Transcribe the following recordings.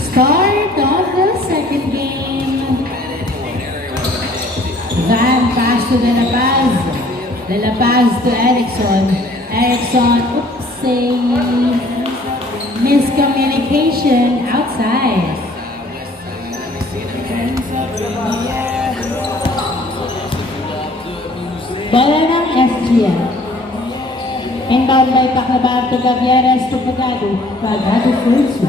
Start of the second game. Van pass to De La Paz. De La Paz to Erickson. Erickson, oopsie. Miscommunication outside. Bola ng SGL. Inbound by Paclabar to Gavieres to Pagado. Pagado first.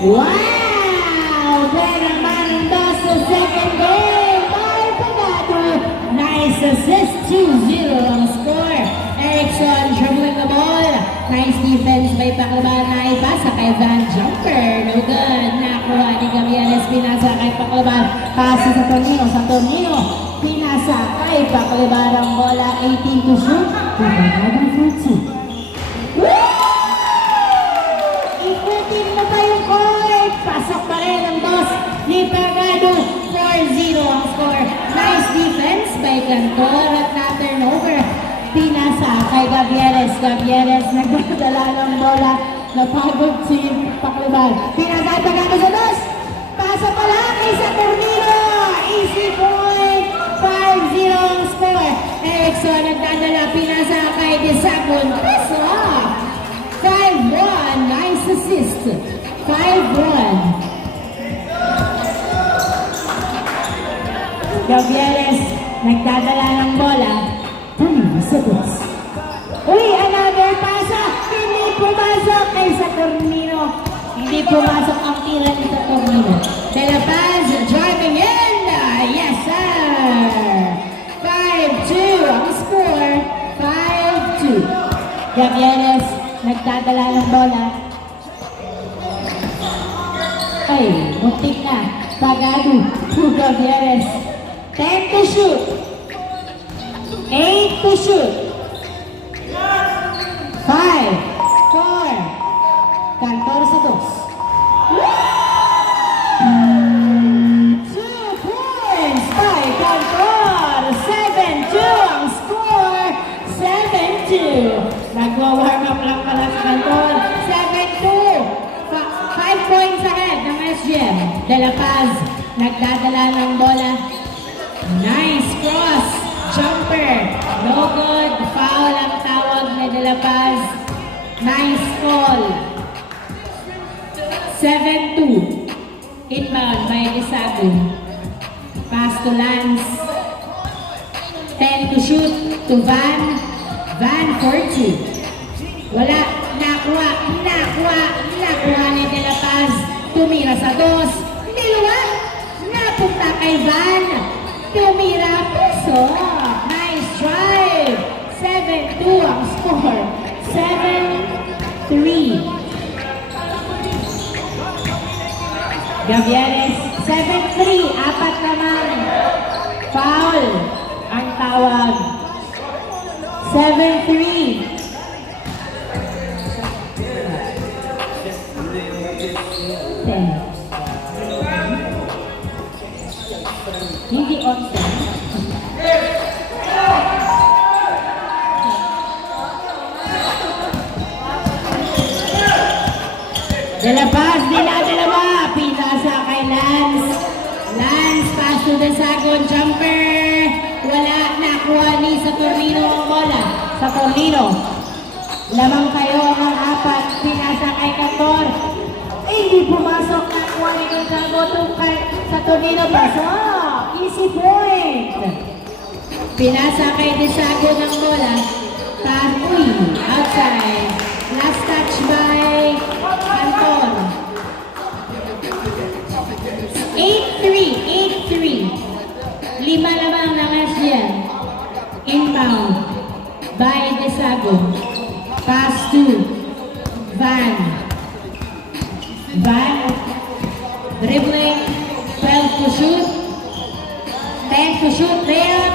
Wow! There naman ang dos sa second goal by Pagado. Nice assist, 2-0 ang score. Erickson dribbling the ball. Nice defense by Paclabar. Naipasa kay Van Jumper. No good. Nakuha ni Gavieres. Pinasa kay Paclabar. Pasa sa Tornino. Sa Tornino. Pinasa kay Paclabar ang bola. 18 to shoot. Pagado 40. Ikutin mo pa yung court. Pasok pa rin ang boss ni Pagado. 4-0 ang score. Nice defense by Cantor at na-turnover. Pinasa kay Gavieres. Gavieres nagdadala ng bola. Napagod si Paclabar. Pinasa kay Pagado sa dos. Pasa pala kay Saturnino. Easy point. 5-0 ang score. Erickson nagdadala. Pinasa kay Desacon. Pasa. 5-1. Nice assist. 5-1. Gavieres nagdadala ng bola. Tornino sa dos. Uy, another pasa. Hindi pumasok kay Saturnino. Hindi pumasok ang tira ni Saturnino. De La Paz driving in. Yes, sir. 5-2 ang score. 5-2. Gavieres nagdadala ng bola. Ay, muntik na. Pagado to Gavieres. 10 to shoot. 8 to shoot. 5, 4. Cantor sa dos. 2 points by Cantor. 7-2 ang score. 7-2. Nagwa-warm up lang pala sa Cantor. 7-2. 5 points ahead ng SGM. De La Paz nagdadala ng bola. Nice cross. Jumper. No good. Foul ang tawag ni De La Paz. Nice call. 7-2. Inbound by Desago. Pass to Lance. 10 to shoot to Van. Van for 2. Wala. Nakuha ni De La Paz. Tumira sa dos. Niluwa. Napunta kay Van. Tumira puso. Nice drive. 7-2 ang score. 7-3. Gavieres. 7-3. Apat naman. Foul ang tawag. 7-3. Hindi onside. De La Paz, dinadalawa. Pinasa kay Lance. Lance, pass to Desagon. Jumper. Wala. Nakuha ni Saturnino ang bola. Saturnino. Lamang kayo ang apat. Pinasa kay Cantor. Hindi pumasok. Nakuha ni Gonzago kay Saturnino. Pasok. Easy point. Pinasa kay Desago ng bola. Uy, outside. Last touch by Cantor. 8-3. 5 lamang ng SGM. Inbound by Desago. Pass to Van. Van. Dribbling. 12 to shoot. 10 to shoot. Layup.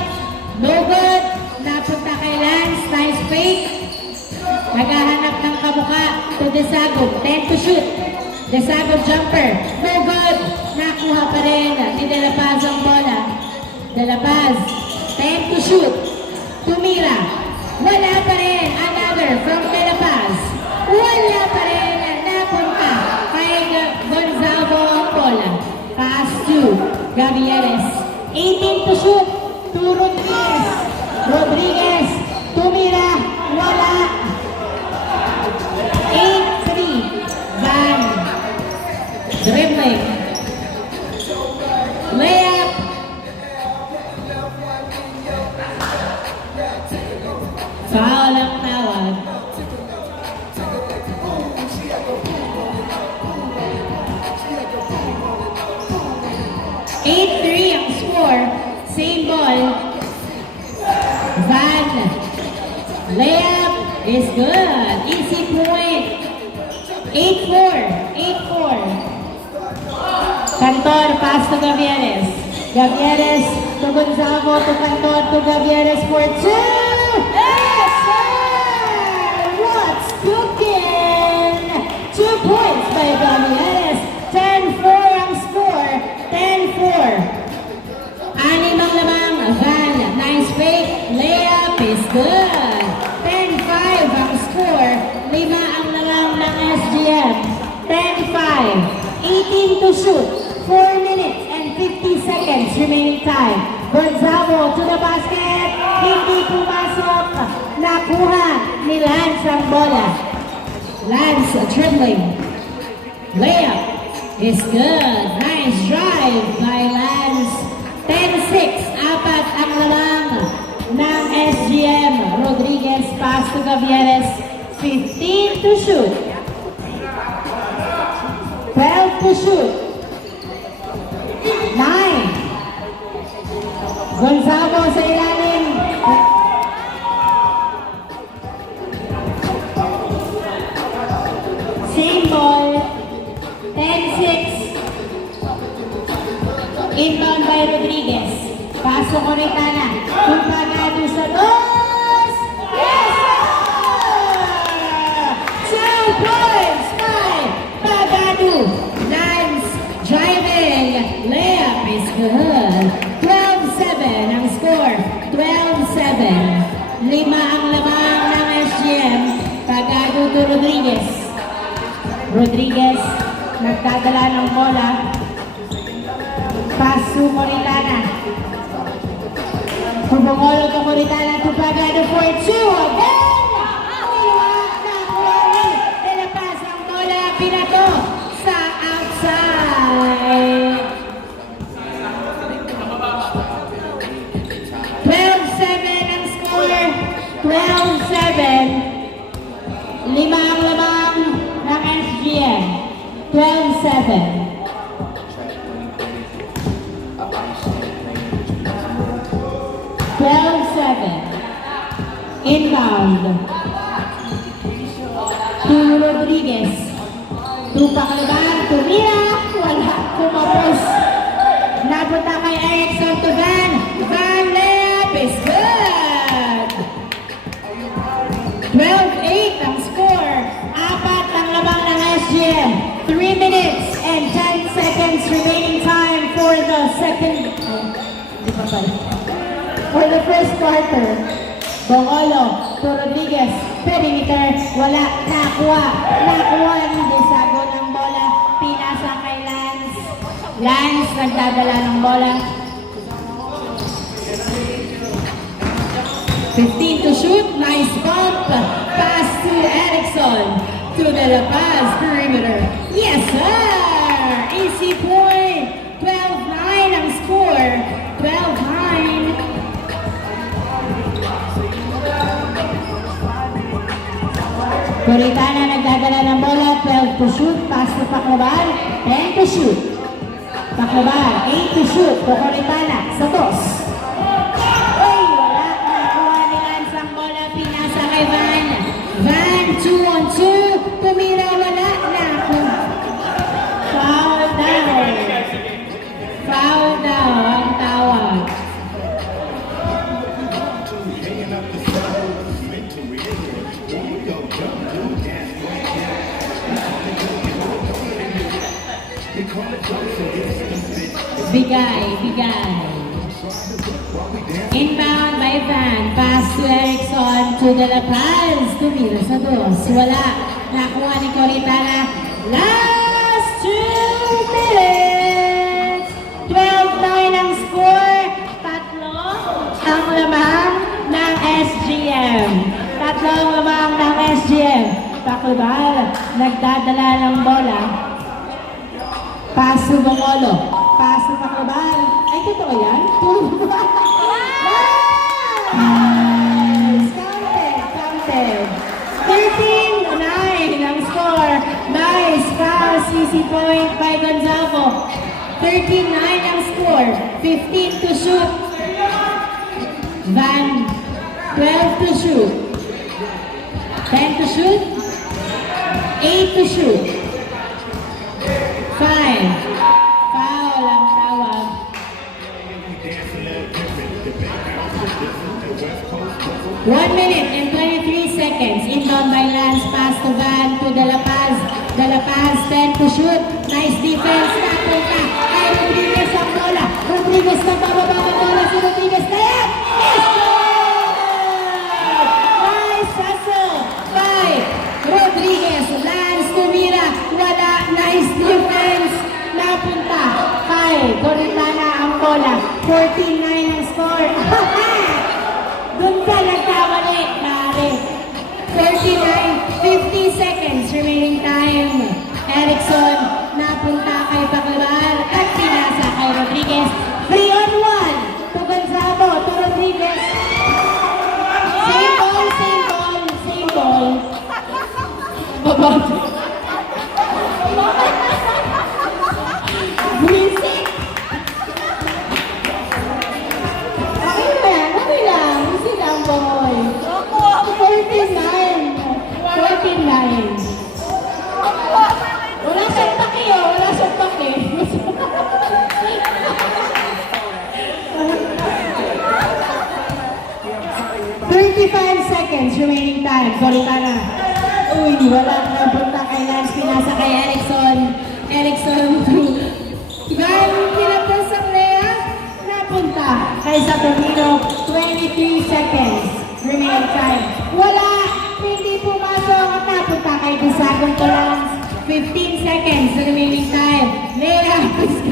No good. Napunta kay Lance. Nice fake. Naghahanap ng kabuka to Desago. 10 to shoot. Desago jumper. No good. Nakuha pa rin ni De La Paz ang bola. De La Paz. 10 to shoot. Tumira. Wala pa rin. Another from De La Paz. Wala pa rin. Napunta ball. Van. Layup is good. Easy point. 8-4. 8-4. Cantor, pass to Gavieres. Gavieres to Gonzago, to Cantor, to Gavieres for 2. Yes, sir! What's cooking? 2 points by Gavieres. 10-4 ang score. 10-4. Anim ang lamang. Van, nice fake. Layup is good. 10-5 ang score. 5 ang lamang ng SGM. 10-5. 18 to shoot. 4 minutes and 50 seconds remaining time. Gonzago to the basket. Hindi pumasok. Nakuha ni Lance ang bola. Lance dribbling. Layup is good. Nice drive by Lance. 10-6. Apat ang lamang ng SGM. Rodriguez pass to Gavieres. 15 to shoot. 12 to shoot. 9. Gonzago sa ilalim. Same ball. 10-6. Inbound by Rodriguez. Paso ko ni Tana. Tumpagado sa dos. Yes, sir! 2 points by Pagado. Lance driving. Layup is good. 12-7 ang score. 12-7. 5 ang lamang ng SGM. Pagado to Rodriguez. Rodriguez nagdadala ng bola. Paso Moritana. Pumungolo to Moritana to Pagado for 2. Again! Nilabas ang bola. Pinato sa outside. 12-7 ang score. 12-7. 5 ang lamang ng SGM. 12-7. 12-7. Inbound. To Rodriguez. To Paclaban. Tumira. Wala. Kumapos. Napunta kay Erickson to Van. Van layup is good. 12-8 ang score. Apat ang lamang ng SGM. 3 minutes and 10 seconds remaining time for the second. For the first quarter. Bongolo to Rodriguez. Perimeter. Wala. Nakuha. Nakuha ni Desago ng bola. Pinasa kay Lance. Lance nagdadala ng bola. 15 to shoot. Nice bump. Pass to Erickson. To the La Paz perimeter. Yes, sir! Easy point. 12-9 ang score. 12-9. Moritana nagdadala ng bola. 12 to shoot. Pass to Paclaban. 10 to shoot. Paclaban. 8 to shoot. To Moritana. Sa dos. Ay, wala. Nakuha ni Lance ang bola. Pinasa kay Van. Van, 2-on-2. Tumira, wala. Nakuha. Foul down. Foul down ang tawag. Bigay, bigay. Inbound by Van. Pass to Erickson. To De La Paz. Tumira sa dos. Wala. Nakuha ni Coritana. Last 2 minutes. 12-9 ang score. Tatlo ang lamang ng SGM. Tatlo ang lamang ng SGM. Paclaban. Nagdadala ng bola. Paso Bongolo. Paso Paclaban. Ay, totoo yan? Nice! Counted. 13-9 ang score. Nice pass. Easy point by Gonzago. 13-9 ang score. 15 to shoot. Van, 12 to shoot. 10 to shoot. 8 to shoot. 5. Foul ang tawag. 1 minute and 23 seconds. Inbound by Lance, pass to Van, to De La Paz. De La Paz, 10 to shoot. Nice defense. Napunta kay Rodriguez ang bola. Rodriguez na bababa ang bola. Si Rodriguez na yan. Yes! Nice hustle by Rodriguez. Lance tumira. Wala. Nice defense. Napunta kay Coritana ang bola. 14-9 ang score. Doon ka nagkamali, pare. 39, 50 seconds remaining time. Erickson, napunta kay Paclabar at pinasa kay Rodriguez. 3 on 1 to Gonzalo, to Rodriguez. Same ball, same ball, same ball. Babato. Visit. Okay lang. Visit lang, boy. 49. 49. Wala siyang paki, oh. Wala siyang paki. Seconds remaining time. Coritana. Uy, wala na punta kay Lance. Pinasa kay Erickson. Erickson to Van. Pinapos ang Lea. Napunta kay Saturnino. 23 seconds remaining time. Wala. Hindi pumasok at napunta kay Gisagong to Lance. 15 seconds remaining time. Lea. 10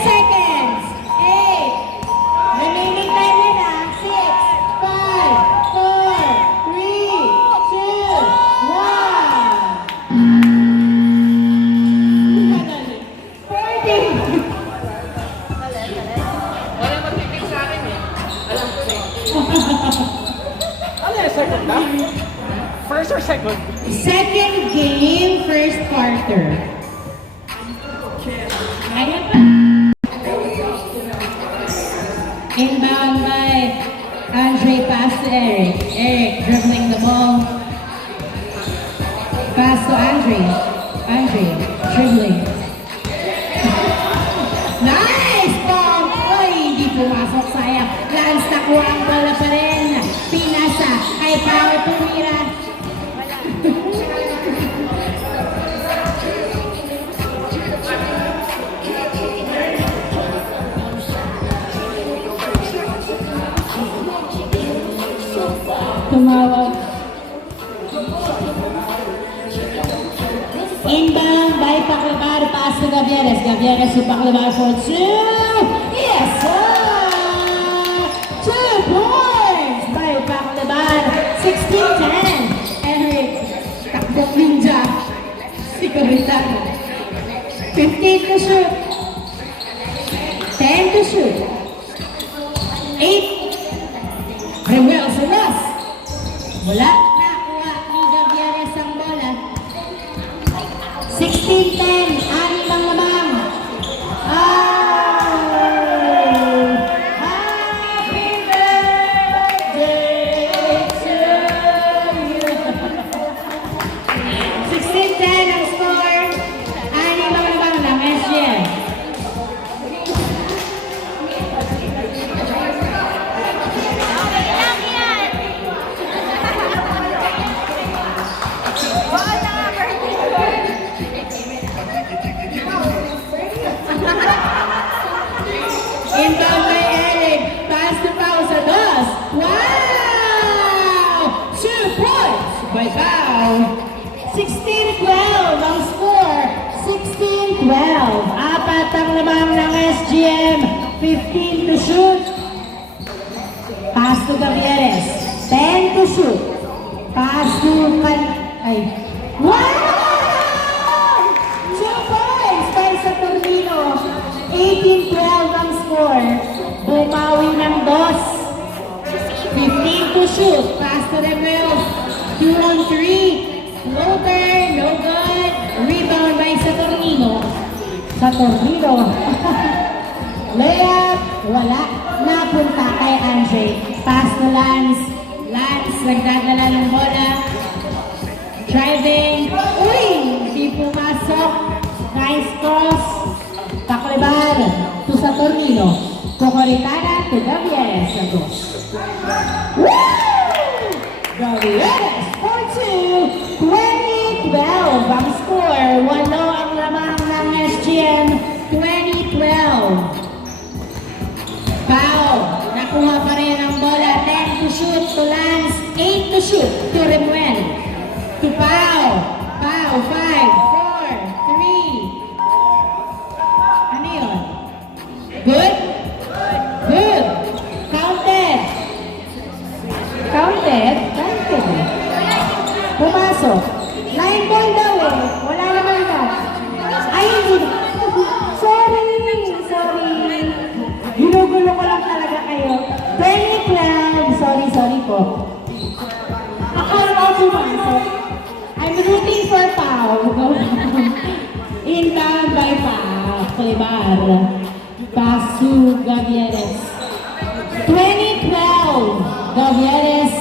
seconds. 8. Remaining time nila. 6, 5, 4, 3, 2, 1. 14. Wala magtitig sa akin eh. Alam ko eh. Ano yung second na? First or second? Second game, first quarter. Ayan pa. Inbound by Andre, pass to Eric. Eric dribbling the ball. Pass to Andre. Andre dribbling. Nice ball! Uy, hindi pumasok, sayang. Lance nakuha ang bola pa rin. Pinasa kay Pao tumira. Tumawag. Inbound by Paclabar, pass to Gavieres. Gavieres to Paclabar for 2. Yes, sir! 2 points by Paclabar. 16-10. Henrik, takbok ninja. Si Coritano. 15 to shoot. 10 to shoot. 8. Remuel sa Ross. Wala. Nakuha ni Gavieres ang bola. 16-10. Anim ang lamang. Happy birthday to you. 16-10 ang score. Anim ang lamang ng SGM. Inbound by Eric. Pass to Pao sa dos. Wow! 2 points by Pao. 16-12 ang score. 16-12. Apat ang lamang ng SGM. 15 to shoot. Pass to Gavieres. 10 to shoot. Pass to wow! 2 points by Saturnino. 18-12 ang score. Bumawi ng dos. 15 to shoot. Pass to Remuel. 2 on 3. Floater. No good. Rebound by Saturnino. Saturnino. Layup. Wala. napunta kay Andre. Pass to Lance. Lance, nagdadala ng bola. Driving. Uy! Hindi pumasok. Nice cross. Takliban to Saturnino. Cocoritana to Gavieres. Santos. Woo! Gavieres 4-2. 2012 ang score. 8 ang lamang ng SGN. 2012. Pau. Nakuha pa rin ang bola. 10 to shoot to Lance. 8 to shoot to Remuel. To Pau. Pau. 5, 4, 3. Ano yun? Good? Good. Counted. Counted? Counted. Pumasok. Line ball daw eh. Wala naman ka. Ay, hindi. Sorry. Sorry. Ginugulo ko lang talaga kayo. 2012. Sorry po. Ako pumasok. I'm rooting for Pau. Inbound by Pau. Klebar. Pasu Gavieres. 2012. Gavieres.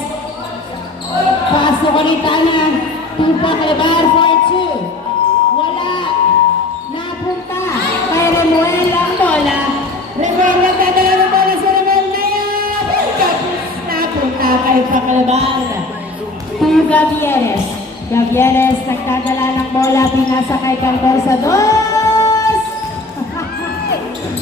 Paso Coritana. Tupa Klebar 4-2. Wala. Napunta. Kay Remuel ang bola. Remuel nagdadala ng bola sa Remuel ngayon. Napunta kay Paclebar. To Gavieres. Gavieres nagdadala ng bola. Pinasa kay Cantor sa dos.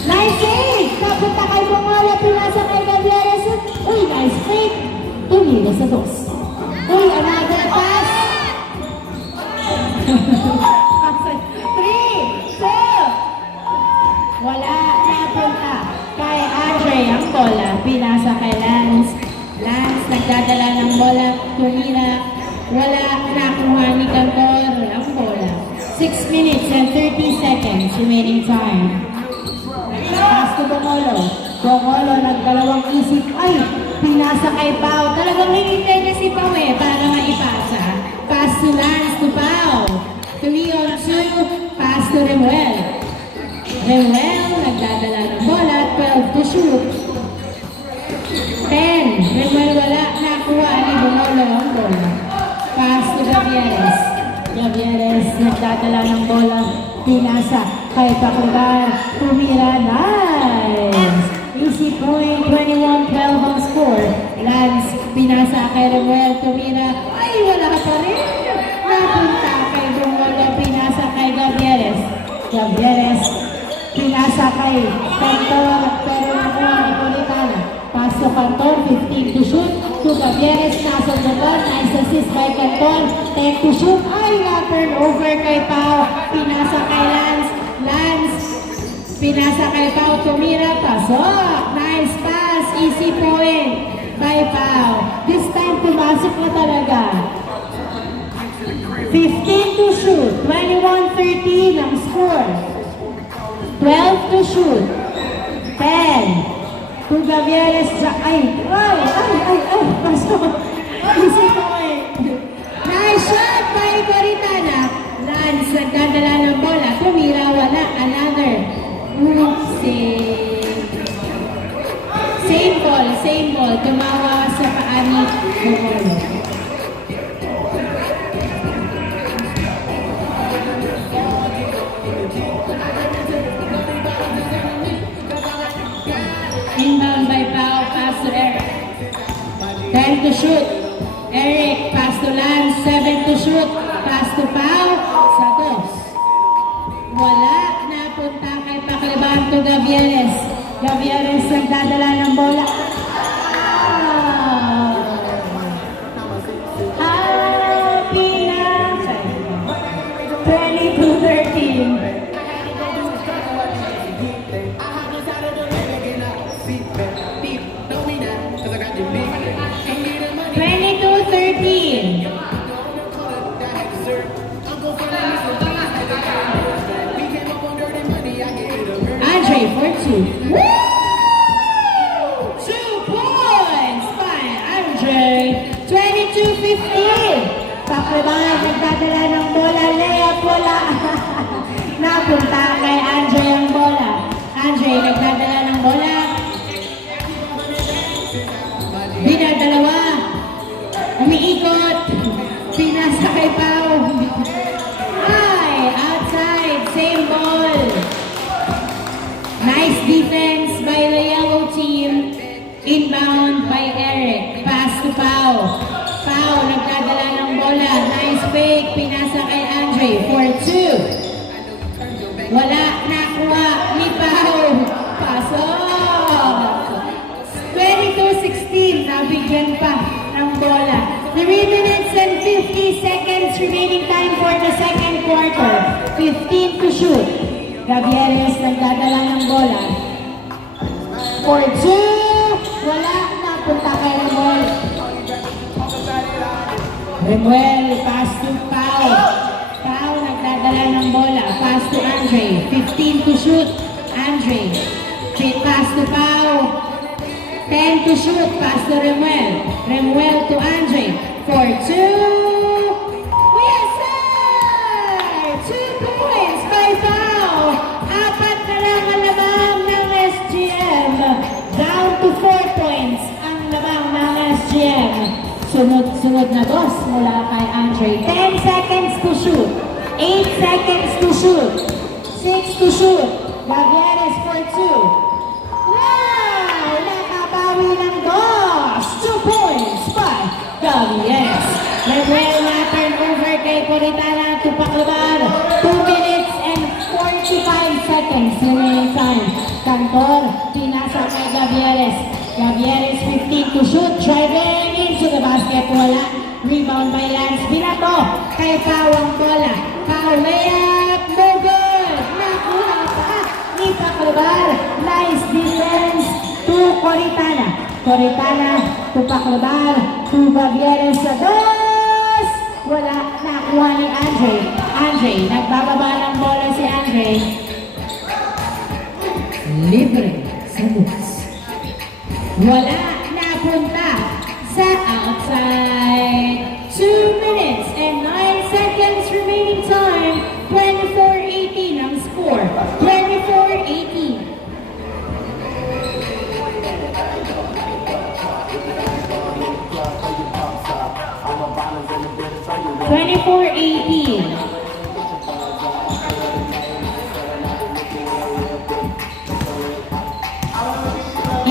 Nice save! Napunta kay Bungola. Pinasa kay Gavieres. Uy, nice fake. Tumira sa dos. Uy, another pass. 3, 2. Wala, napunta kay Andre ang bola. Pinasa kay Lance. Lance nagdadala ng bola. Tumira. Wala, nakuha ni Cantor ang bola. 6 minutes and 30 seconds remaining time. Pass to Bongolo. Bongolo nagdalawang isip. Ay, pinasa kay Pau. Talagang hinintay niya si Pau eh para maipasa. Pass to Lance to Pau. 3-on-2. Pass to Remuel. Remuel nagdadala ng bola. 12 to shoot. 10. Remuel wala. Nakuha ni Bongolo ang bola. Pass to Gavieres. Gavieres nagdadala ng bola. Pinasa kay Paclebar. Tumira. Nice! Easy point. 21-12 ang score. Lance. Pinasa kay Remuel. Tumira. Ay, wala pa rin. Napunta kay Bongolo. Pinasa kay Gavieres. Gavieres. Pinasa kay Cantor. Pero nakuha ni Coritana. Pass to Cantor. 15 to shoot. To Gavieres. Nasa Jabon. Nice assist by Cantor. 10 to shoot. Ay, na-turn over kay Pau. Pinasa kay Lance. Lance. Pinasa kay Pau. Tumira. Pasok. Nice pass. Easy point by Pau. This time, pumasok na talaga. 15 to shoot. 21-13 ang score. 12 to shoot. 10. To Gavieres. Ay. Pasok. Easy point. Nice shot by Coritana. Lance nagdadala ng bola. Tumira. Wala. Another. Same ball. Tumawa sa paani. Bongolo. Inbound by Pau, pass to Eric. 10 to shoot. Eric, pass to Lance. 7 to shoot. Pass to Pau. Sa dos. Wala. Napunta kay Paclebar to Gavieres. Gavieres nagdadala ng bola. Pinasa. 22-13. 22-13. Andre for 2. Woo! 2 points by Andre. 22-15. Paclebar nagdadala ng bola. Layup wala. Napunta kay Andre ang bola. Andre nagdadala ng bola. out. Pinasa kay Pao. Ay, outside. Same ball. Nice defense by the yellow team. Inbound by Eric. Pass to Pao. Pao, nagdadala ng bola. Nice fake. Pinasa kay Andre. For 2. Wala. Nakuha ni Pao. Pasok. 22-16. Nabigyan pa ng bola. 3 minutes and 50 seconds remaining time for the second quarter. 15 to shoot. Gavieres nagdadala ng bola. For 2. Wala. Napunta kay Remuel. Remuel, pass to Pao. Pao nagdadala ng bola. Pass to Andre. 15 to shoot. Andre. Pass to Pao. 10 to shoot. Pass to Remuel. Remuel to Andre. For 2. Yes, sir! 2 points by Pao. Apat na lang ang labang ng SGM. Down to 4 points ang labang ng SGM. Sunod-sunod na dos mula kay Andre. 10 seconds to shoot. 8 seconds to shoot. 6 to shoot. Gavieres for 2. Wow! Nakabawi ng dos. 2 points by Gavieres. Remuel na turnover kay Coritana to Paclabar. 2 minutes and 45 seconds remaining time. Cantor, pinasa kay Gavieres. Gavieres 15 to shoot. Driving into the basket. Wala. Rebound by Lance. Binato kay Pao ang bola. Pao layup. No good. Nakuha pa ni Paclabar. Nice defense to Coritana. Coritana to Paclabar. To Gavieres sa dos. Wala. Nakuha ni Andre. Andre. Nagbababa ng bola si Andre. Libre sa dos. Wala. Napunta sa outside. 2 minutes and 9 seconds remaining time. 24-18 ang score. 24-18. 24-18.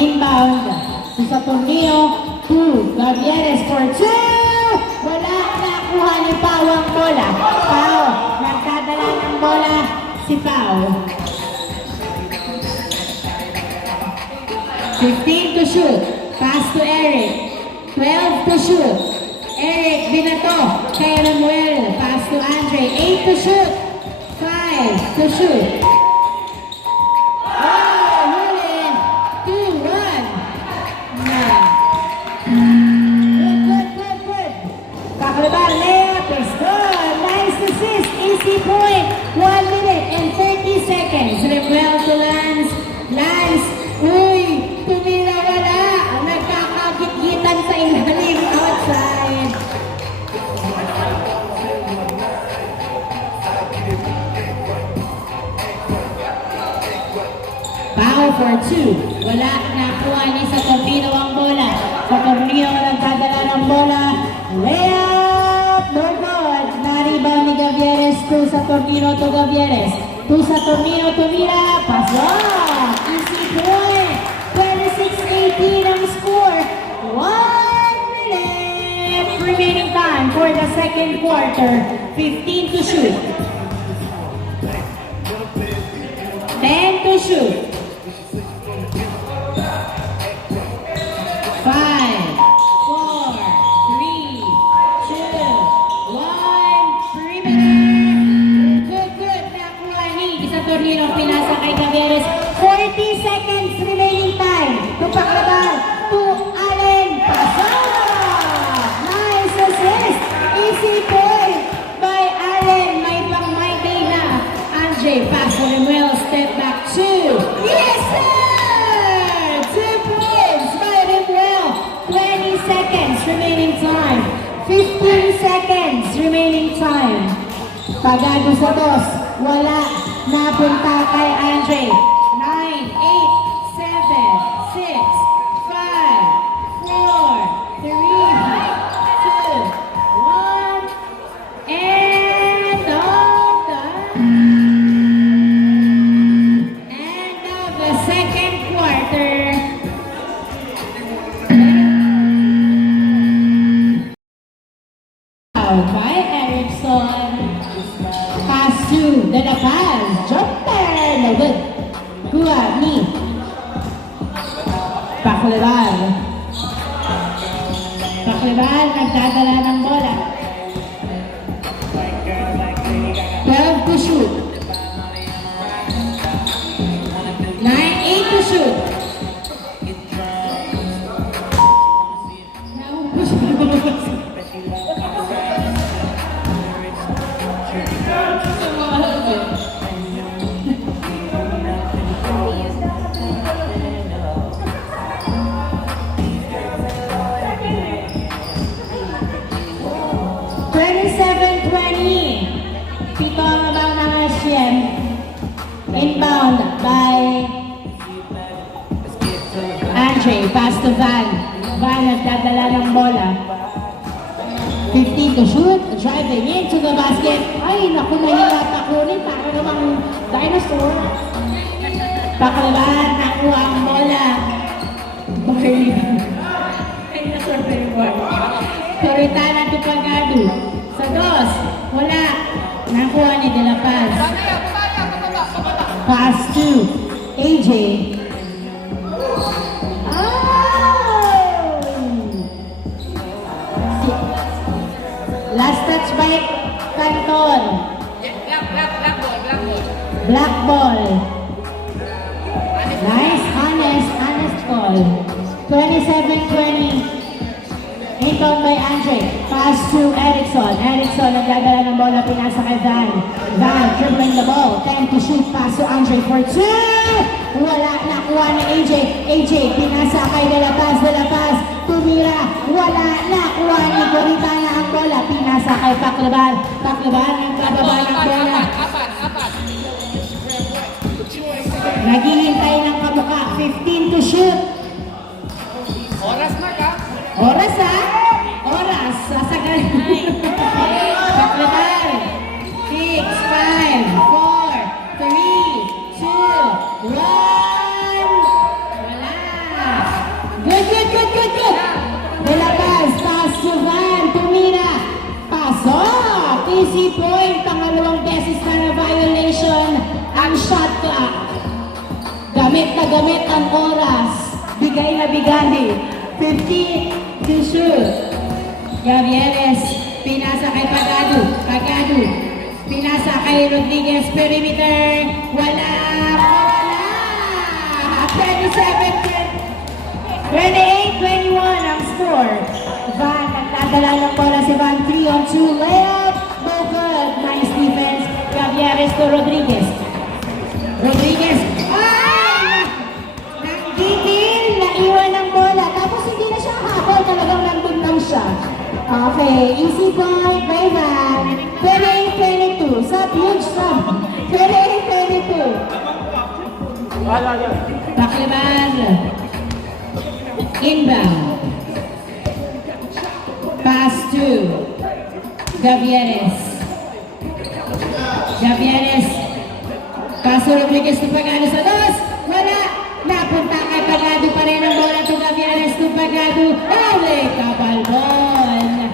Inbound. Sa torneo, 2. Gavieres for 2. Wala. Nakuha ni Pao ang bola. Pao. Nagdadala ng bola si Pao. 15 to shoot. Pass to Eric. 12 to shoot. Eric binato kay Remuel. Pass to Andre. 8 to shoot. 5 to shoot. Oh, huli. 2-1. Good. Paclabar layup is good. Nice assist. Easy point. 1 minute and 30 seconds. Remuel to Lance. Lance. Uy, tumira wala. Nagkakagit-gitan sa ilalim. Outside. Pao for 2. Wala. Nakuha ni sa Tornino ang bola. Sa Tornino nagdadala ng bola. Layup! No good. Na-rebound ni Gavieres to sa Tornino to Gavieres. To sa Tornino tumira. Pasok! Easy point. 26-18 ang score. 1 minute remaining time for the second quarter. 15 to shoot. 10 to shoot. 5, 4, 3, 2, 1. Perimeter. Good. Nakuha ni sa Tornino. Pinasa kay Gavieres. 40 seconds remaining time. To Paclabar. To Allen. Pasok! Nice assist. Easy point by Allen. May pang-my-day na. Andre. Pass to Remuel. Step back. 2. Yes, sir! 2 points by Remuel. 20 seconds remaining time. 15 seconds remaining time. Pagado sa dos. Wala. Napunta kay Andre. 9, 8, 7, 6, 5, 4, 3, 2, 1. inbound by Erickson. Pass to De La Paz. Jumper. No good. Kuha ni Pacleban. Pacleban nagdadala ng bola. 12 to shoot. 8 to shoot. Naumpos na lumabas. Pito ang nabaw ng SGM. Inbound by Andre. Pass to Van. Van nagdadala ng bola. 15 to shoot. Driving into the basket. Ay, naku, mahirap takunin. Para namang dinosaur. Pacleban, nakuha ang bola. Okay. Dinosaur pa yung bola. Toritana to Pagado. Sa dos. Wala. Nakuha ni De La Paz. Pass to AJ. Last touch by Canton. Black ball. Nice, honest call. 27-20. Inbound by Andre. Pass to Erickson. Erickson nagdadala ng bola, pinasa kay Van. Van dribbling the ball. 10 to shoot. Pass to Andre for 2. Wala, nakuha ni AJ. AJ pinasa kay De La Paz. De La Paz tumira. Wala, nakuha ni Toritana ang bola. Pinasa kay Pacleban. Pacleban ang bababa ng bola. Naghihintay ng kamuka. 15 to shoot. Oras na ka? Oras ha? Oras. Sasagal. Pacleban. 6, 5, 4, 3, 2, 1. Wala. Good. De La Paz. Pass to Van. Tumira. Pasok. Easy point. Pangalawang beses na violation ang shot clock. Gamit na gamit ang oras. Bigay na bigay. 50 to shoot. Gavieres, pinasa kay Pagado. Pagado, pinasa kay Rodriguez. Perimeter. Wala. 28-21 ang score. Van, nagdadala ng bola si Van. 3-on-2 layup. No good. Nice defense. Gavieres to Rodriguez. Rodriguez. Nagdikil. Naiwan ng bola. Tapos hindi na siya habol. Talagang nandun lang siya. Okay. Easy point by Van. 28-22. Sub, huge sub. 28-22. Pacleban. Inbound. Pass to Gavieres. Gavieres. Paso Rodriguez to Pagado sa dos. Wala. Napunta kay Pagado pa rin ang bola to Gavieres to Pagado. Ole, kabalbon.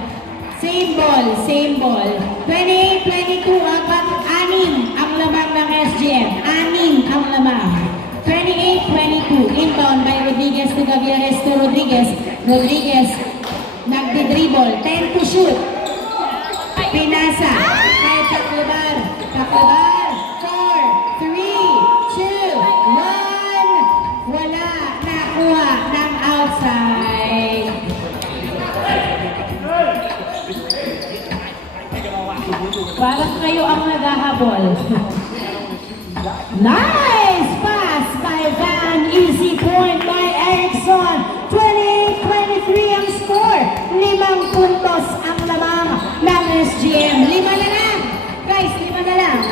Same ball. 28-22 anim ang lamang ng SGM. Anim ang lamang. 28-22. Inbound by Rodriguez to Gavieres to Rodriguez. Rodriguez nagdi-dribble. 10 to shoot. Pinasa kay Pacleban. Pacleban. 4, 3, 2, 1. Wala. Nakuha ng outside. Parang kayo ang naghahabol. Nice pass by Van. Easy point by Erickson. 28-23 ang score. 5 puntos ang lamang ng SGM. 5 na lang. Guys, 5 na lang.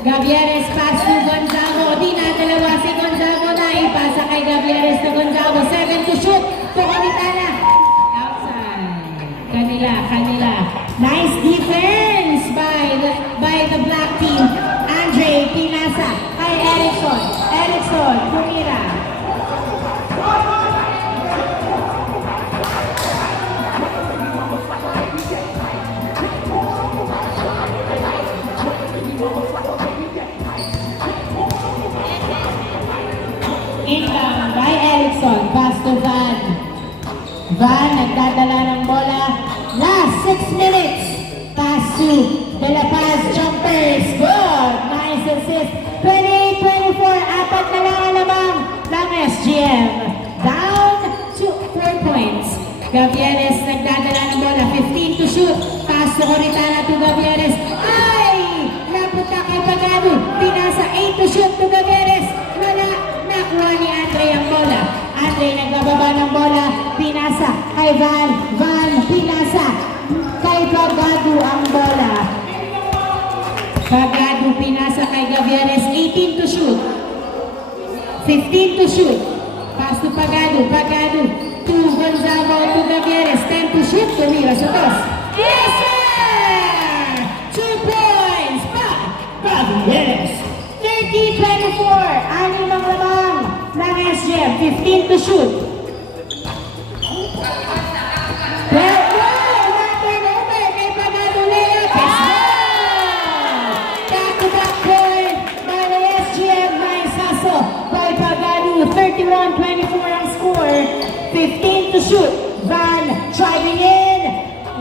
Gavieres pass to Gonzago. Di na dalawa si Gonzago na. Ipasa kay Gavieres to Gonzago. 7 to shoot. Pukumitana. Outside. Kanila. Nice defense by the black team. Andre pinasa kay Erickson. Tumira. Gavieres nagdadala ng bola. 15 to shoot. Pass to Coritana to Gavieres. Ay! Napunta kay Pagano. Pinasa 8 to shoot to Gavieres. Wala. Nakuha ni Andre ang bola. Andre nagbababa ng bola. Pinasa kay Van. Van pinasa kay Pagano ang bola. Pagano pinasa kay Gavieres. 18 to shoot. 15 to shoot. Pass to Pagano. Pagano to Gonzalo to Gavieres. 10 to shoot. Tumira sa toss. Yes, sir! 2 points. Gavieres. 30-24. Anim ang lamang ng SGM. 15 to shoot. Well, turnover kay Pagano layup. Yes, back-to-back point by the SGM. Nice hustle by Pagano. 31-24 ang score. 15 to shoot. Van driving in.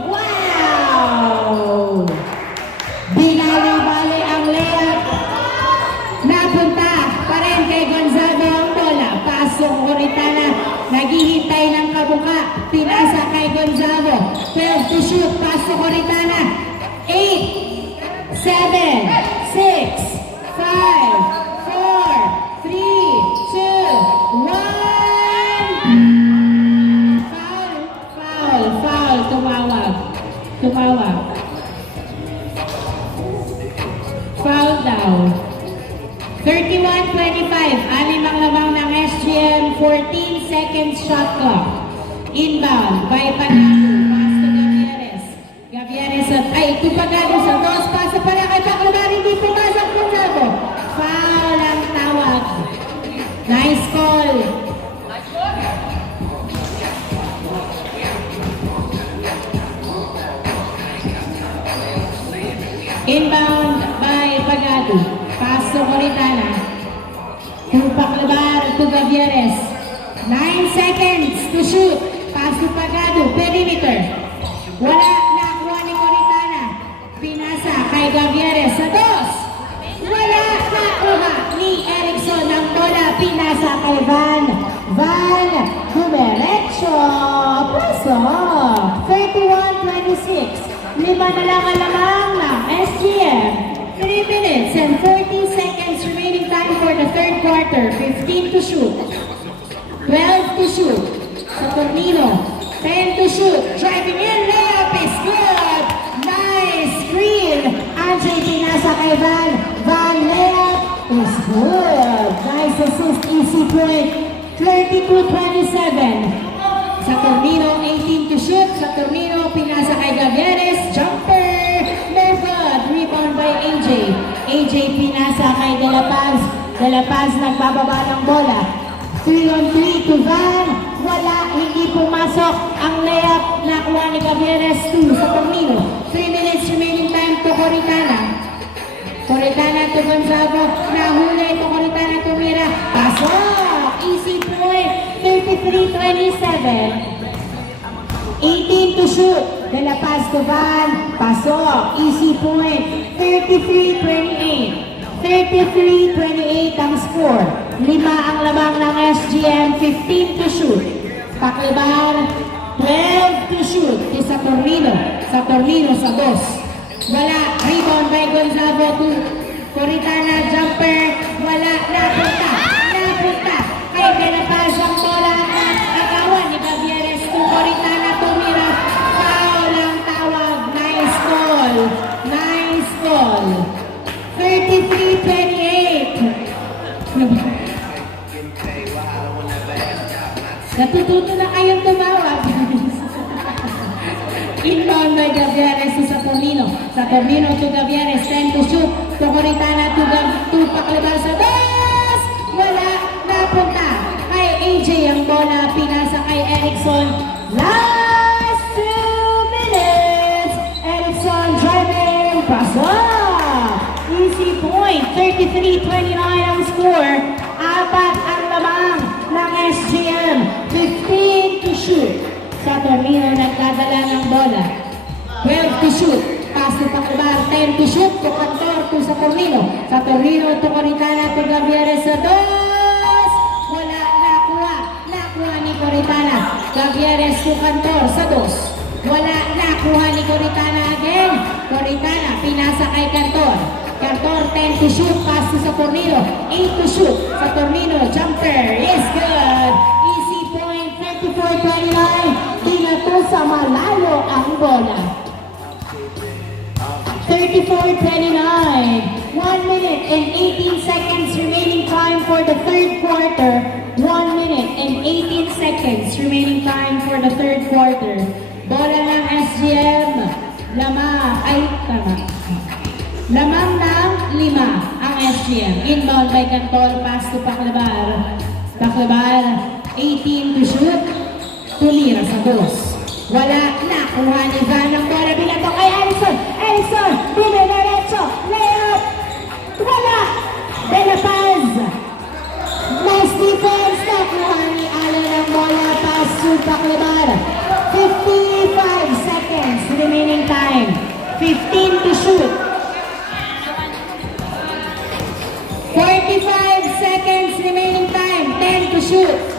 Wow! Binali-bali ang layup. Napunta pa rin kay Gonzaga ang bola. Pasok Coritana. Naghihintay ng kabuka. Pinasa kay Gonzaga. 12 to shoot. Pasok Coritana. 8, 7, 6, 5, 4, 3, 2, 1. Foul. Tumawag. Foul daw. 31-25. Anim ang lamang ng SGM. 14 seconds shot clock. Inbound by Pagano. Pass to Gavieres. Gavieres at to Pagano sa dos. Pasa pala kay Paclabar. Hindi pumasok kung sabo. Foul ang tawag. Nice call. Inbound by Pagano. Pass to Coritana. To Paclabar to Gavieres. 9 seconds to shoot. Pass to Pagano. Perimeter. Wala. Nakuha ni Coritana. Pinasa kay Gavieres sa dos. Wala. Nakuha ni Erickson ang bola. Pinasa kay Van. Van. Dumiretso. Pasok. 31-26. 5 na lang ang lamang ng SGM. 3 minutes and 40 seconds remaining time for the third quarter. 15 to shoot. 12 to shoot. Saturnino. 10 to shoot. Driving in. Layup is good. Nice screen. Andre pinasa kay Van. Van layup is good. Nice assist. Easy point. 32-27. Saturnino 18 to shoot. Saturnino pinasa kay Gavieres. Jumper. No good. Rebound by AJ. AJ pinasa kay De La Paz. De La Paz nagbababa ng bola. 3-on-3 to Van. Wala. Hindi pumasok. Ang layup nakuha ni Gavieres to Saturnino. 3 minutes remaining time to Coritana. Coritana to Gonzago. Nahuli to Coritana to Mira. Pasok. Easy point. 33-27. 18 to shoot. De La Paz to Van. Pasok. Easy point. 33-28. 33-28 ang score. 5 ang lamang ng SGM. 15 to shoot. Paclabar. 12 to shoot. Di Saturnino. Saturnino sa dos. Wala. Rebound by Gonzago to Coritana. Jumper. Wala. Napunta. Kay De La Paz ang bola. Agawan ni Gavieres to Coritana. Tumira. Foul ang tawag. Nice call. 33-28. Natututo na kayong tumawag. Inbound by Gavieres to Saturnino. Saturnino to Gavieres. 10 to shoot. To Coritana to Paclabar sa dos. Wala. Napunta kay AJ ang bola. Pinasa kay Erickson. Last 2 minutes. Erickson driving. Pasok. Easy point. 33-29 ang score. 4 ang lamang ng SGM. 15 to shoot. Saturnino nagdadala ng bola. 12 to shoot. Pass to Paclabar. 10 to shoot. To Cantor to Saturnino. Saturnino to Coritana to Gavieres sa dos. Wala. Nakuha ni Coritana. Gavieres to Cantor sa 2. Wala, nakuha ni Coritana again. Coritana, pinasa kay Cantor. Cantor, 10 to shoot, pass to Saturnino. 8 to shoot, Saturnino, jumper is good. Easy point, 34-29. Di na to sa malayo ang bola. 34-29. 1 minute and 18 seconds remaining time for the third quarter. 1 minute and 18 seconds remaining time for the third quarter. Bola ng SGM. Lamang ng 5 ang SGM. Inbound by Cantor, pass to Paclabar. Paclabar, 18 to shoot. Tumira sa 2. Wala, nakuha ni Van ang bola. Binato kay Ellison. Ellison, binaderecho. Layup. Wala. De La Paz. Nice defense. Nakuha ni Allen ang bola. Pass to Paclabar. 55 seconds remaining time. 15 to shoot. 45 seconds remaining time. 10 to shoot.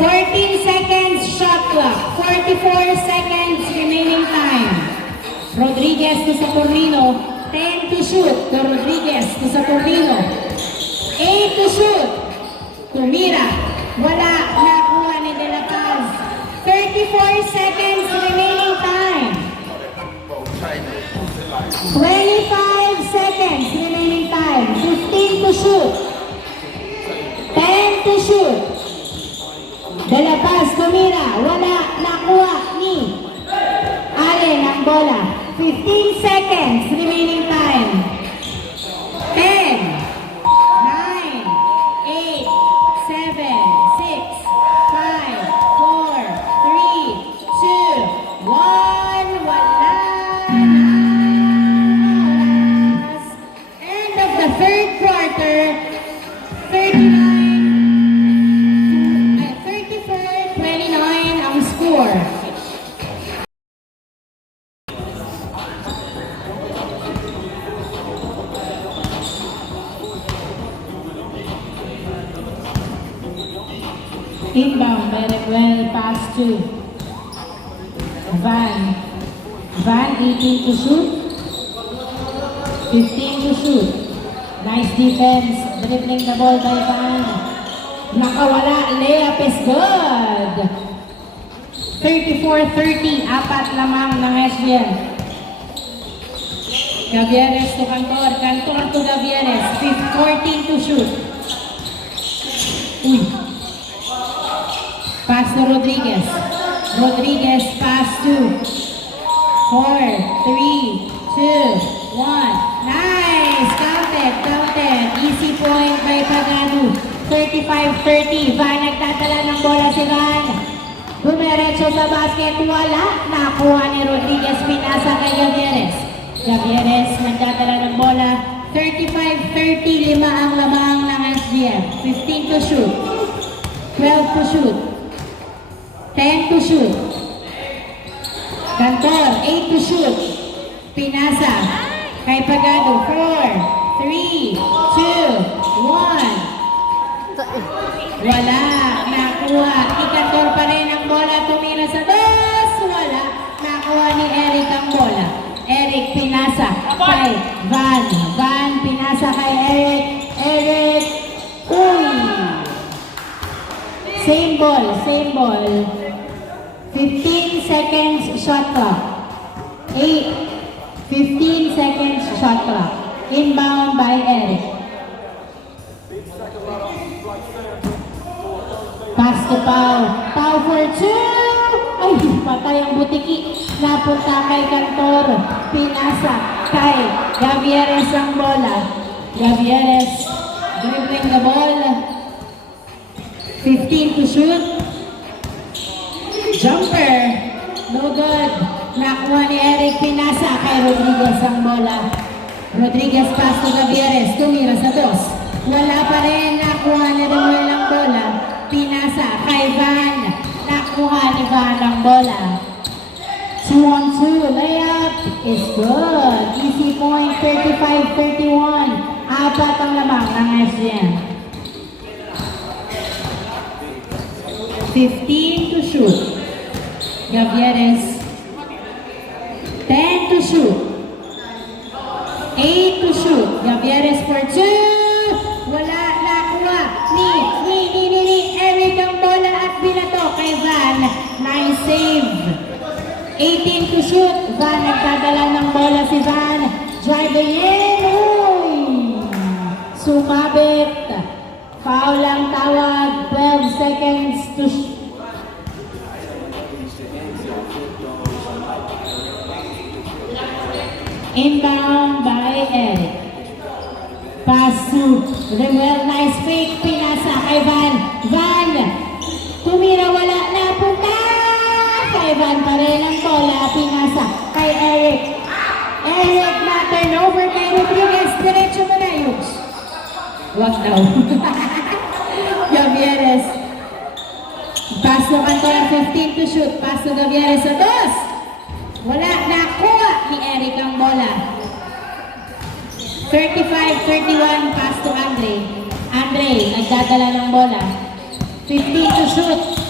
14 seconds shot clock. 44 seconds remaining time. Rodriguez to Saturnino. 10 to shoot. To Rodriguez to Saturnino. 8 to shoot. Tumira. Wala. Nakuha ni De La Paz. 34 seconds remaining time. 25 seconds remaining time. 15 to shoot. 10 to shoot. De La Paz, tumira. Wala. Nakuha ni Allen ang bola. 15 seconds remaining time. 10, 9, 8, 7, 6, 5, 4, 3, 2, 1. Wala. End of the third quarter. 34-29 ang score. Inbound, very well, pass to Van. Van, 18 to shoot. 15 to shoot. Nice defense, dribbling the ball by Van. Nakawala, layup is good. 34-30, 4 lamang ng SGM. Gavieres to Cantor, Cantor to Gavieres, 14 to shoot. Uy. Pass to Rodriguez. Rodriguez pass to 4, 3, 2, 1. Nice! Counted. Easy point by Pagano. 35-30. Van nagtatala ng bola si Van. Bumiretso sa basket. Wala. Nakuha ni Rodriguez. Pinasa kay Gavieres. Gavieres nagtatala ng bola. 35-30. 5 ang lamang ng SGM. 15 to shoot. 12 to shoot. 10 to shoot. Cantor, 8 to shoot. Pinasa kay Pagado. 4, 3, 2, 1. Wala. Nakuha. Cantor pa rin ang bola. Tumira sa 2. Wala. Nakuha ni Eric ang bola. Eric pinasa kay Van. Van pinasa kay Eric. Eric. Uy. Same ball. 15 seconds shot clock. 15 seconds shot clock. Inbound by Eric. Pass to Pau. Pau for 2. Ay, patay ang butiki. Napunta kay Cantor. Pinasa kay Gavieres ang bola. Gavieres dribbling the ball. 15 to shoot. Jumper. No good. Nakuha ni Eric. Pinasa kay Rodriguez ang bola. Rodriguez pass to Gavieres. Tumira sa 2. Wala pa rin. Nakuha ni Romuel ang bola. Pinasa kay Van. Nakuha ni Van ang bola. 2-on-2. Layup is good. Easy point. 35-31. 4 ang lamang ng SGM. 15 to shoot. Gavieres. 10 to shoot. 8 to shoot. Gavieres for 2. Wala nakuha. Ni Eric ang bola at binato kay Van. Nice save. 18 to shoot. Van nagdadala ng bola si Van. Driving in. Uy! Sumabit. Foul ang tawag. 12 seconds to shoot. Inbound by Eric. Pass to Remuel. Nice fake. Pinasa kay Van. Van. Tumira. Wala na. Punta. Kay Van pa rin ang bola. Pinasa kay Eric. Eric na turnover kay Rodriguez. Diretso mo na yun. Wag daw. Gavieres. Pass to Cantor. 15 to shoot. Pass to Gavieres. Sa dos. Wala, nakuha ni Eric ang bola. 35-31, pass to Andre. Andre, nagdadala ng bola. 15 to shoot.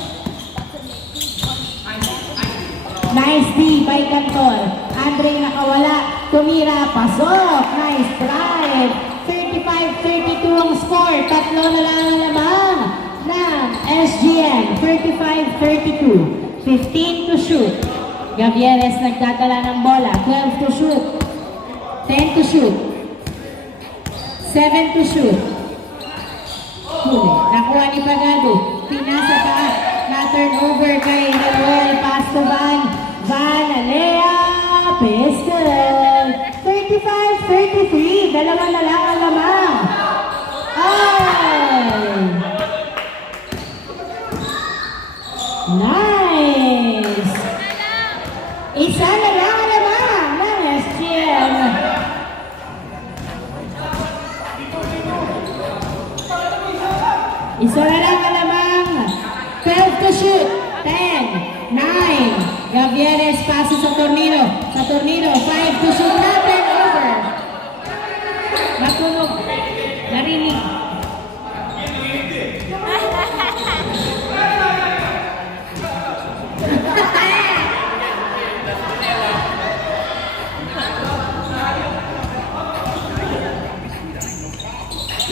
Nice D by Cantor. Andre nakawala. Tumira, pasok. Nice drive. 35-32 ang score. Tatlo na lang ang lamang ng SGN. 35-32. 15 to shoot. Gavieres nagdadala ng bola. 12 to shoot. 10 to shoot. 7 to shoot. Huli. Nakuha ni Pagado. Pinasa pa. Na-turnover kay Noel. Pass to Van. Van. Alea. Pistol. 35-33. Dalawa na lang ang lamang. Ay! Nice! Isa na lang ang lamang ng SGM. Isa na lang ang lamang. 12 to shoot. 10, 9. Gavieres pasa sa Tornino. Sa Tornino, 5 to shoot. Na turnover. Natunog. Narinig.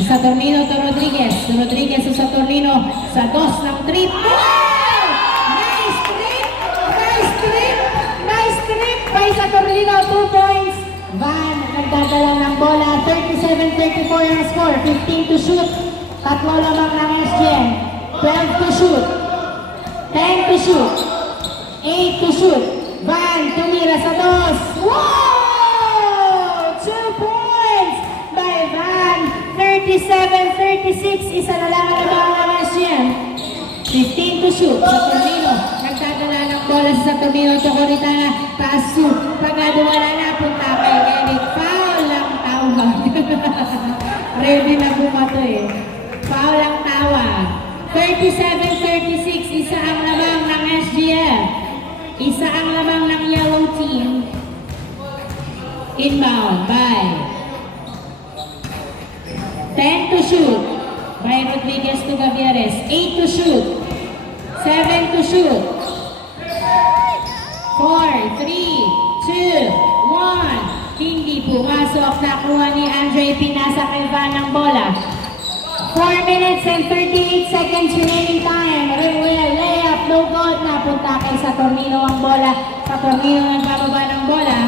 Sa Tornino to Rodriguez. Rodriguez sa Tornino. Sa dos ng trip. Oh! Nice trip! Nice trip! Nice trip by sa Tornino. 2 points. Van nagdadala ng bola. 37-34 ang score. 15 to shoot. Tatlo lamang ng SGN. 12 to shoot. 10 to shoot. 8 to shoot. Van tumira sa dos. Wow! 2 points by Van. 37-36, isa na lang ang lamang SGN. 15 to shoot. Sa Tornino, nagdadala ng bola sa Tornino. Chocoritana, pass to Pagado. Wala na, punta kay Eric. Foul ang tawag. Ready na bumato eh. Foul ang tawag. 37-36, isa ang lamang ng SGN. Isa ang lamang ng yellow team. Inbound by 10 to shoot by Rodriguez to Gavieres. 8 to shoot. 7 to shoot. 4, 3, 2, 1. Hindi pumasok. Nakuha ni Andre. Pinasa kay Van ng bola. 4 minutes and 38 seconds remaining time. Remuel, layup, no good. Napunta kay sa Tornino ang bola. Sa Tornino nagbababa ng bola.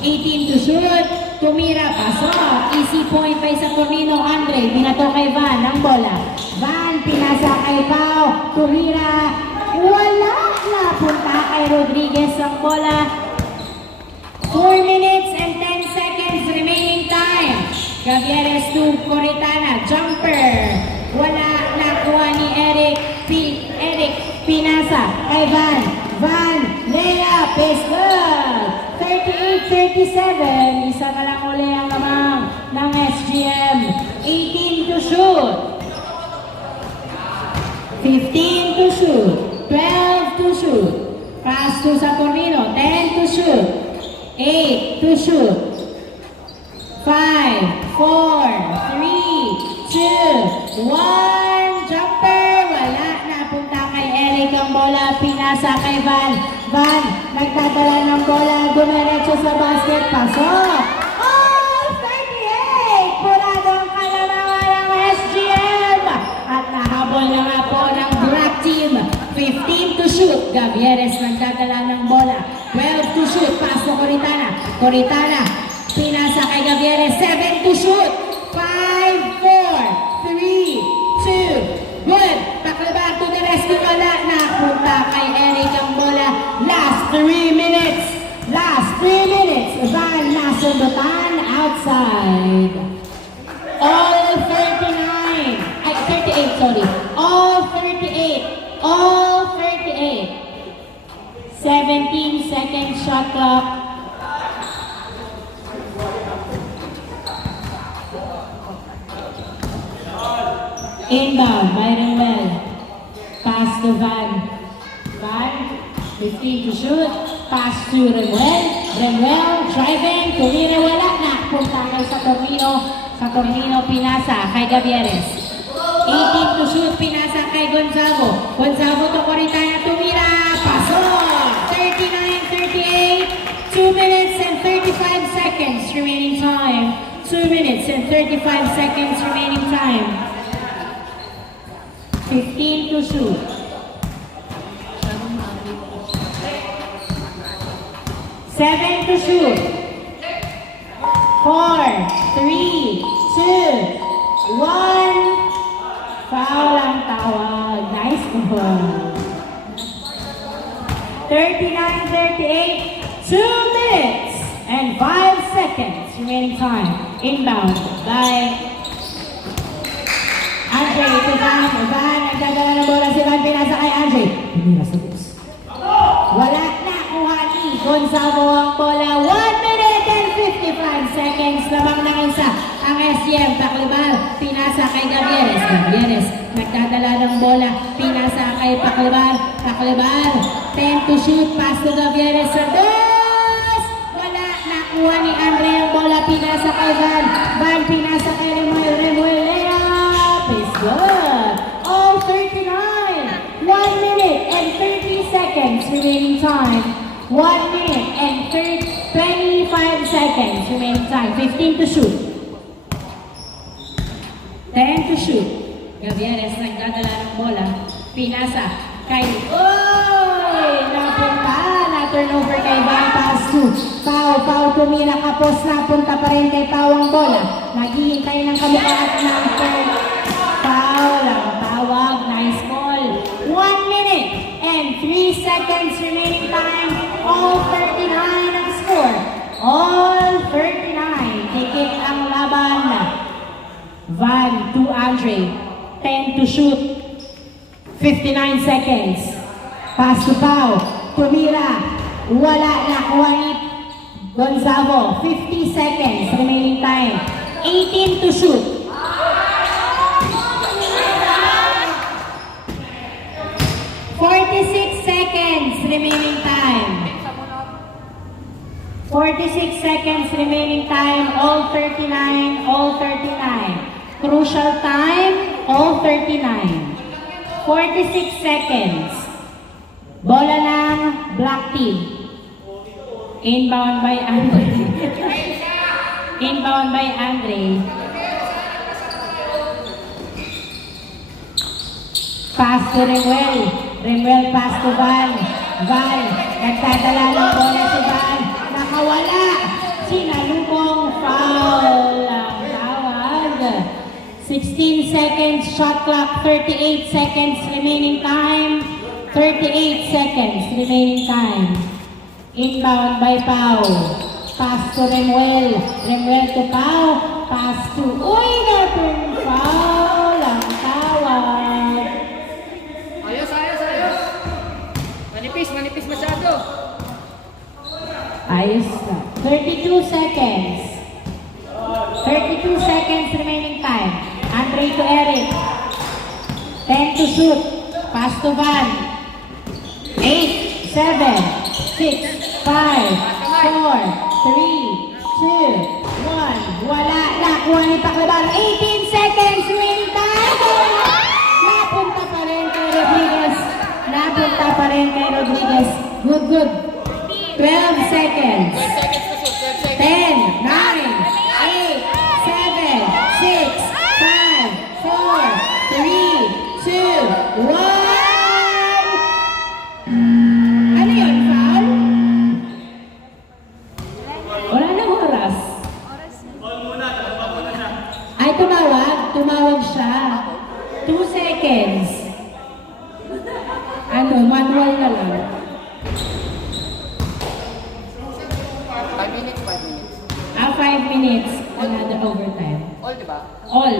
18 to shoot. Tumira, pasok. Easy point by sa Tornino. Andre, binato kay Van ang bola. Van, pinasa kay Pau. Tumira, wala. Napunta kay Rodriguez ang bola. 4 minutes and 10 seconds remaining time. Gavieres to Coritana. Jumper. Wala. Nakuha ni Eric. Eric, pinasa kay Van. Van, layup is good. 38-37. Isa na lang uli ang lamang ng SGM. 18 to shoot. 15 to shoot. 12 to shoot. Pass to sa Tornino. 10 to shoot. 8 to shoot. 5, 4, 3, 2, 1. Jumper. Wala. Napunta kay Eric. Van, nagdadala ng bola, dumiretso sa basket, pasok. Oh, 38! Puradong kalamangan ng SGM. At nahabol na nga po ng Black Team. 15 to shoot. Gavieres nagdadala ng bola. 12 to shoot. Pass to Coritana. Coritana, pinasa kay Gavieres. 7 to shoot. 5, 4, 3, 2, good. Paklabak to the rescue. Wala. Napunta kay Eric ang bola. Last 3 minutes. Last 3 minutes. Van nasundutan outside. All 39. Ay, 38, sorry. All 38. All 38. 17 second shot clock. Inbound by Remuel. Pass to Van. Van, 15 to shoot. Pass to Remuel. Remuel, driving. Tumira, wala na. Punta kay Saturnino, pinasa kay Gavieres. 18 to shoot, pinasa kay Gonzago. Gonzago to Coritana, tumira. Pasok! 39-38. 2 minutes and 35 seconds remaining time. 2 minutes and 35 seconds remaining time. 15 to shoot. 7 to shoot. 4, 3, 2, 1. Foul ang tawag. Nice ball. 39-38. 2 minutes and 5 seconds remaining time. Inbound by Andre to Van. Van, nagdadala ng bola si Van. Pinasa kay Andre. Pinira sa bus. Wala na. Kuha ni Gonzago ang bola. 1 minute and 55 seconds. Lamang ng isa. Ang SGM. Paklibal. Pinasa kay Gavieres. Gavieres. Nagdadala ng bola. Pinasa kay Paklibal. Paklibal. 10 to shoot. Pass to Gavieres. Sa bus. Wala. Nakuha ni Andre ang bola. Pinasa kay Van. Van. Pinasa kay Remuel. Remuel. Is good. All 39. 1 minute and 30 seconds remaining time. 1 minute and 25 seconds remaining time. 15 to shoot. 10 to shoot. Gavieres nagdadala ng bola. Pinasa kay... Oy! Napunta. Na-turnover kay Van. Pass to Pau. Tumira kapos. Napunta pa rin kay Pau ang bola. Naghihintay ng kamukhaat ng third. Foul ang tawag. Nice ball. 1 minute and 3 seconds remaining time. All 39 ang score. All 39. Tikit ang laban. Van to Andre. 10 to shoot. 59 seconds. Pass to Pau. Tumira. Wala. Nakuha ni Gonzago. 50 seconds remaining time. 18 to shoot. 46 seconds remaining time. 46 seconds remaining time. All 39. All 39. Crucial time. All 39. 46 seconds. Bola ng Black Team. Inbound by Andre. Inbound by Andre. Pass to Remuel. Remuel pass to Van. Van, nagdadala ng bola si Van. Nakawala. Sinalubong. Foul ang tawag. 16 seconds shot clock. 38 seconds remaining time. 38 seconds remaining time. Inbound by Pau. Pass to Remuel. Remuel to Pau. Pass to... Uy! Natin foul ang tawag. Ayos. Manipis masyado. Ayos na. 32 seconds. 32 seconds remaining time. Andre to Eric. 10 to shoot. Pass to Van. 8, 7, 6, 5, 4, 3, 2, 1. Wala. Nakuha ni Paklibal. 18 seconds remaining time. Napunta pa rin kay Rodriguez. Good, good. 12 seconds. 12 seconds to shoot. 12 seconds. 10, 9, 8, 7, 6, 5, 4, 3, 2, 1. Ano yun, foul? Wala nang oras. Ay, tumawag. Tumawag siya. 2 seconds. Ano, manual na lang. 5 minutes, 5 minutes. 5 minutes. Another overtime. All, di ba? All.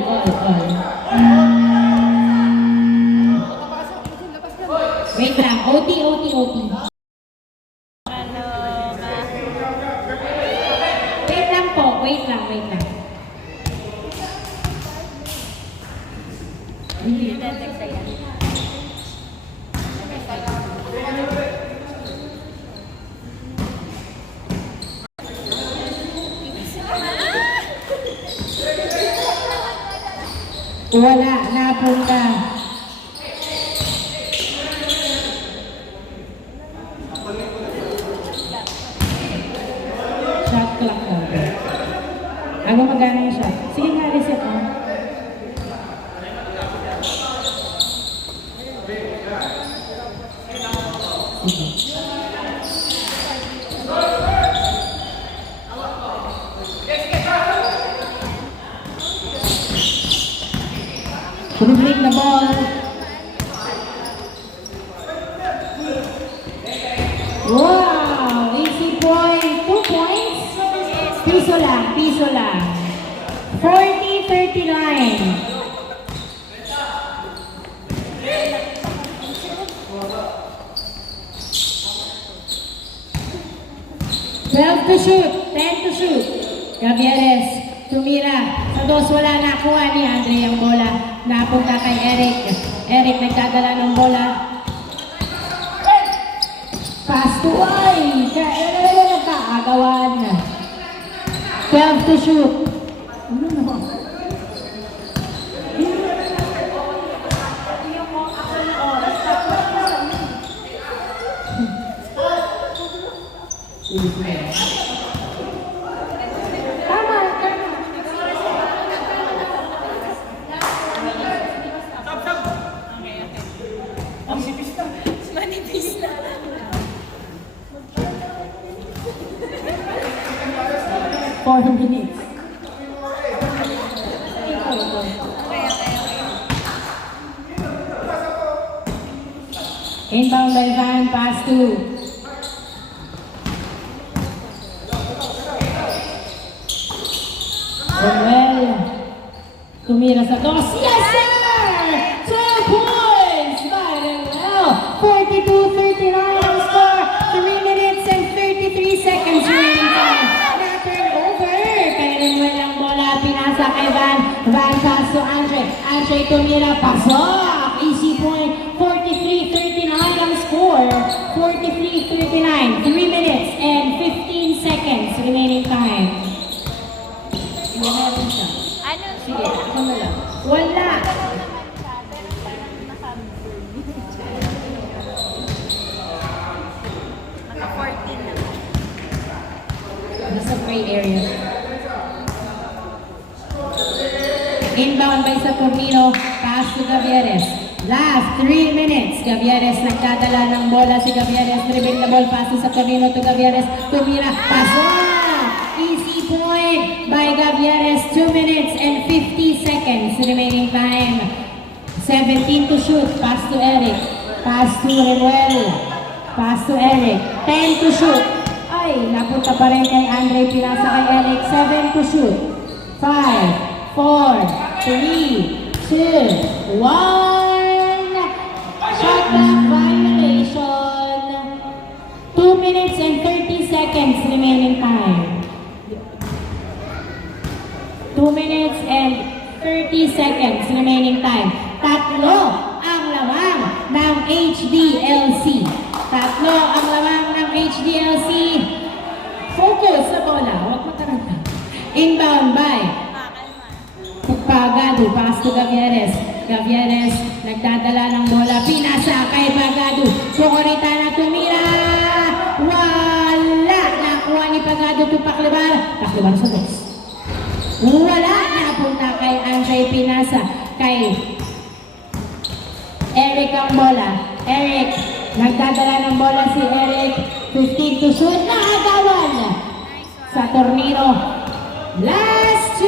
Wait lang. OT. Wait lang po. Wait lang. Wala. Napunta. Shot clock na. Ano magana yung shot? Sige nga, reset mo. Sige. Dribbling the ball. Wow! Easy point. 2 points. Piso lang. 40-39. To shoot, 10 to shoot. Gavieres, tumira. Sa dos, wala nakuha ni Andre ang bola. Napunta kay Eric. Eric nagdadala ng bola. Pass to ay! Nagkaagawan. 12 to shoot. Ano no? Manipis na. 4 minutes. Inbound by Van, pass to Manuel. Tumira sa dos. Yes, sir! 2 points by Manuel. 42-39 ang score. 3 minutes and 33 seconds remaining time. Na-turn over. Kaya Manuel ang bola. Pinasa kay Van. Van pass to Andre. Andre tumira. Pasok. Easy point. 43-39 ang score. 43-39. 3 minutes and 15 seconds remaining time. Hindi meron siya. Ano? Sige, ako na lang. Wala. Naka-14 na. Nasa gray area. Inbound by Saturnino. Pass to Gavieres. Last 3 minutes. Gavieres nagdadala ng bola. Si Gavieres dribble the ball. Pass to Saturnino to Gavieres. Tumira. Pasok! Easy point by Gavieres. 2 minutes and 50 seconds remaining time. 17 to shoot. Pass to Eric. Pass to Remuel. Pass to Eric. 10 to shoot. Ay, napunta pa rin kay Andre. Pinasa kay Eric. 7 to shoot. 5, 4, 3, 2, 1. Shot clock violation. 2 minutes and 30 seconds remaining time. 2 minutes and 30 seconds remaining time. Tatlo ang lamang ng HDLC. Tatlo ang lamang ng HDLC. Focus sa bola. Huwag mataranta. Inbound by Pagado. Pass to Gavieres. Gavieres nagdadala ng bola. Pinasa kay Pagado. Kukurita na tumira. to Paclabar. Paclabar sa dos. Wala na punta kay Andre Pinasa. Kay Eric ang bola. Eric, nagdadala ng bola si Eric. 15 to shoot. Nakagawan sa Tornino. Last 2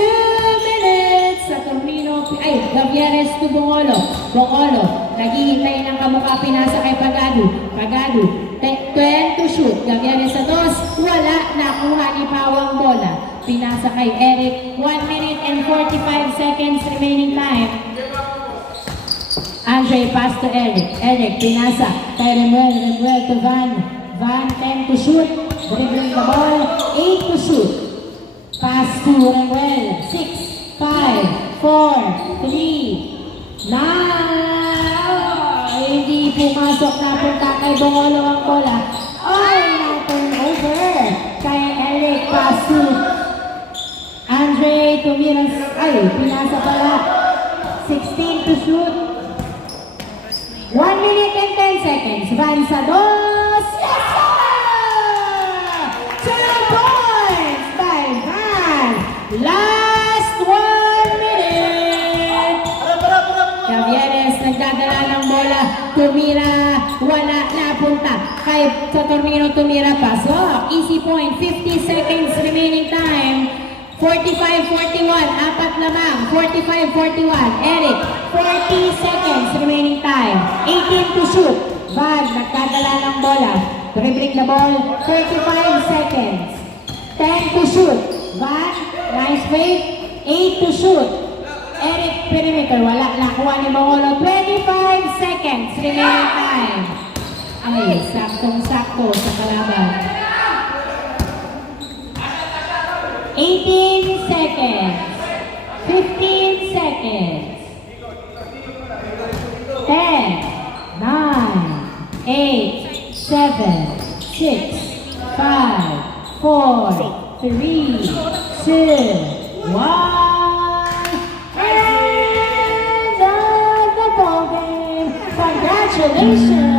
minutes sa Tornino. Ay, Gavieres to Bongolo. Bongolo, naghihintay ng kamukha Pinasa kay Pagado. Pagado, 10 to shoot. Gavieres sa dos. Wala, nakuha ni Pawang bola. Pinasa kay Eric. 1 minute and 45 seconds remaining time. Andre, pass to Eric. Eric, Pinasa. Kay Remuel. Remuel to Van. Van, 10 to shoot. Dribbling the ball. 8 to shoot. Pass to Remuel. 6, 5, 4, 3, 9. Hindi pumasok na punta kay Bongolo ang bola. Ay, na-turn over. Kay Eric, pass to Andre Tumiras. Ay, Pinasa pala. 16 to shoot. 1 minute and 10 seconds. Van sa dos. Yes, sir! 2 points by Van. Last 1 minute. Gavieres nagdadala ng bola. Tumira. Wala na punta. Kay sa Tornino Tumira pasok. Easy point. 50 seconds remaining time. 45-41, apat lamang. 45-41, Eric, 40 seconds remaining time. 18 to shoot. Van, nagdadala ng bola. Dribbling the ball, 35 seconds. 10 to shoot. Van, nice fake. 8 to shoot. Eric, perimeter, wala. Nakuha ni Bongolo, 25 seconds remaining time. Ay, saktong-sakto sa kalaban. 18 seconds. 15 seconds. 10, 9, 8, 7, 6, 5, 4, 3, 2, 1. End of the ball game. Congratulations.